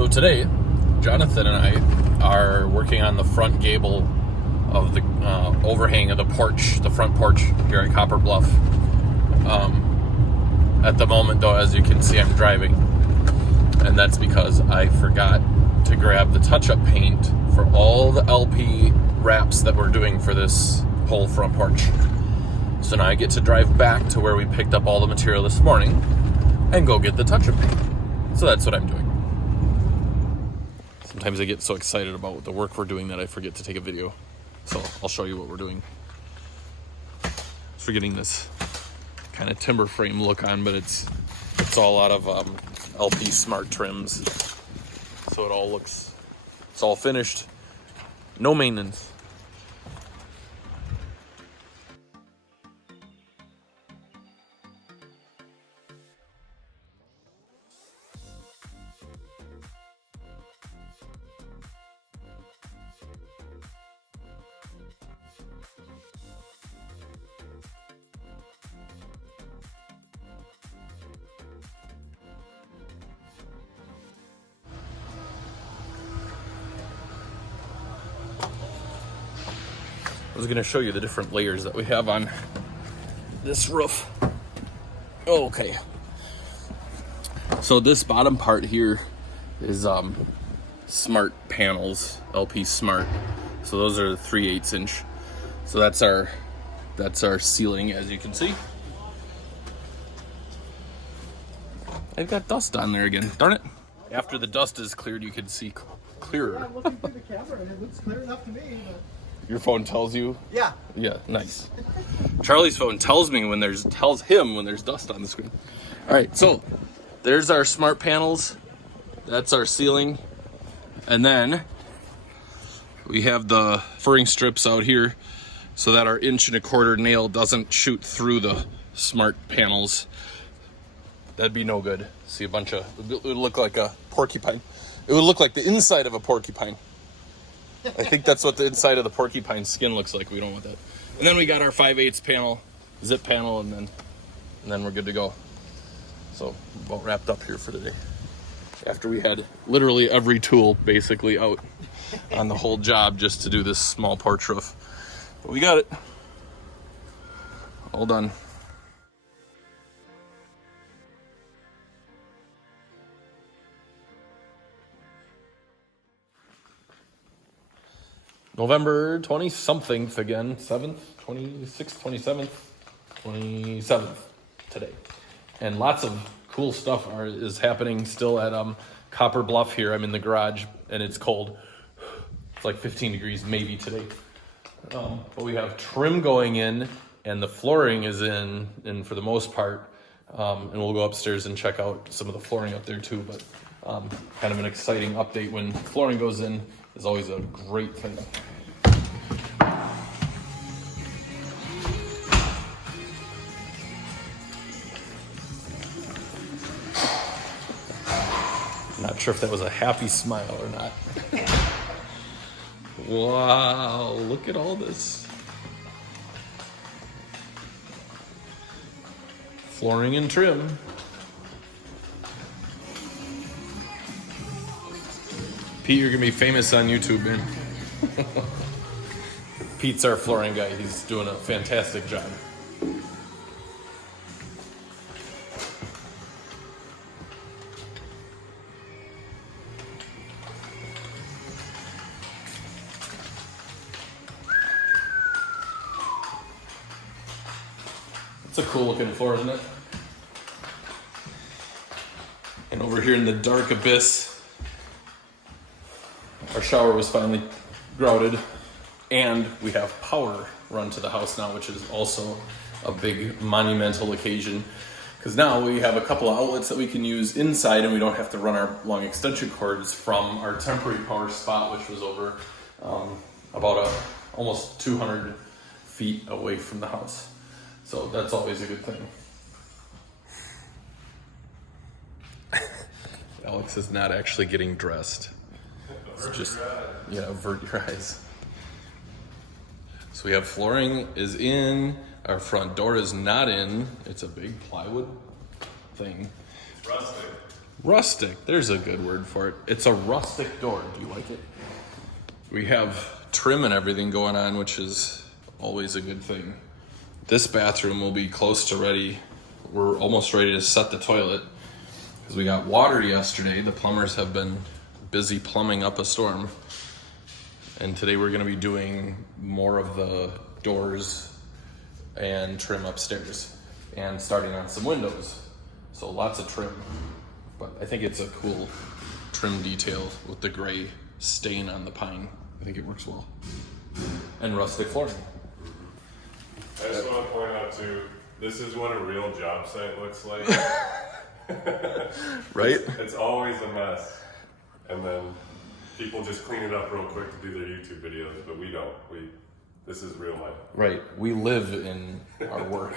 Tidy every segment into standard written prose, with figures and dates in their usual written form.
So today, Jonathan and I are working on the front gable of the overhang of the porch, the front porch here at Copper Bluff. At the moment, though, as you can see, I'm driving, and that's because I forgot to grab the touch-up paint for all the LP wraps that we're doing for this whole front porch. So now I get to drive back to where we picked up all the material this morning and go get the touch-up paint. So that's what I'm doing. Sometimes I get so excited about the work we're doing that I forget to take a video. So I'll show you what we're doing. So we're getting this kind of timber frame look on, but it's all out of LP smart trims. So it all looks, it's all finished. No maintenance. I was going to show you the different layers that we have on this roof. Okay. So this bottom part here is smart panels, LP smart. So those are 3/8 inch. So that's our ceiling, as you can see. I've got dust on there again. Darn it. After the dust is cleared, you can see clearer. Yeah, I'm looking through the camera and it looks clear enough to me. But... Your phone tells you? Yeah. Yeah, nice. Charlie's phone tells him when there's dust on the screen. All right, so there's our smart panels. That's our ceiling. And then we have the furring strips out here so that our 1 1/4 inch nail doesn't shoot through the smart panels. That'd be no good. See a bunch of, it would look like a porcupine. It would look like the inside of a porcupine. I think that's what the inside of the porcupine skin looks like. We don't want that. And then we got our 5/8 panel, zip panel, and then we're good to go. So about wrapped up here for today. After we had literally every tool basically out on the whole job just to do this small porch roof. But we got it. All done. November 20-something again, 7th, 26th, 27th, 27th today. And lots of cool stuff is happening still at Copper Bluff here. I'm in the garage and it's cold. It's like 15 degrees maybe today. But we have trim going in and the flooring is in for the most part. And we'll go upstairs and check out some of the flooring up there too. But kind of an exciting update when flooring goes in is always a great thing. Not sure if that was a happy smile or not. Wow, look at all this. Flooring and trim. Pete, you're gonna be famous on YouTube, man. Pete's our flooring guy. He's doing a fantastic job. It's a cool looking floor, isn't it? And over here in the dark abyss, our shower was finally grouted, and we have power run to the house now, which is also a big monumental occasion, because now we have a couple of outlets that we can use inside and we don't have to run our long extension cords from our temporary power spot, which was over about almost 200 feet away from the house. So that's always a good thing. Alex is not actually getting dressed. It's just, avert your eyes. So we have flooring is in, our front door is not in. It's a big plywood thing. It's rustic. Rustic, there's a good word for it. It's a rustic door. Do you like it? We have trim and everything going on, which is always a good thing. This bathroom will be close to ready. We're almost ready to set the toilet because we got water yesterday. The plumbers have been busy plumbing up a storm. And today we're gonna be doing more of the doors and trim upstairs and starting on some windows. So lots of trim. But I think it's a cool trim detail with the gray stain on the pine. I think it works well. And rustic flooring. I just want to point out too, this is what a real job site looks like. Right? It's always a mess. And then people just clean it up real quick to do their YouTube videos, but we don't. This is real life. Right. We live in our work.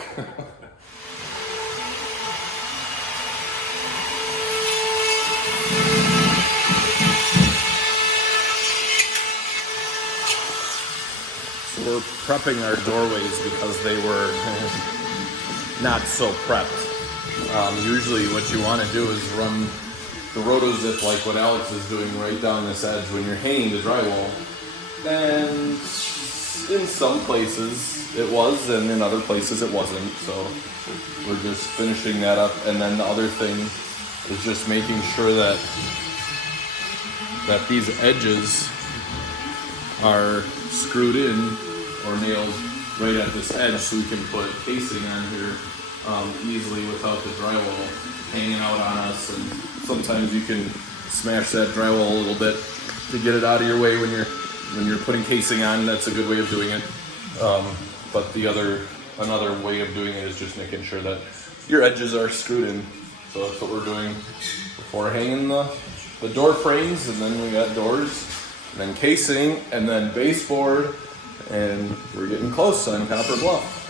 We're prepping our doorways because they were not so prepped. Usually what you want to do is run the rotozip like what Alex is doing right down this edge when you're hanging the drywall. And in some places it was, and in other places it wasn't. So we're just finishing that up. And then the other thing is just making sure that these edges are screwed in or nailed right at this edge so we can put casing on here easily without the drywall hanging out on us. And sometimes you can smash that drywall a little bit to get it out of your way when you're putting casing on. That's a good way of doing it. But another way of doing it is just making sure that your edges are screwed in. So that's what we're doing before hanging the door frames, and then we got doors, and then casing, and then baseboard, and we're getting close on Copper Bluff.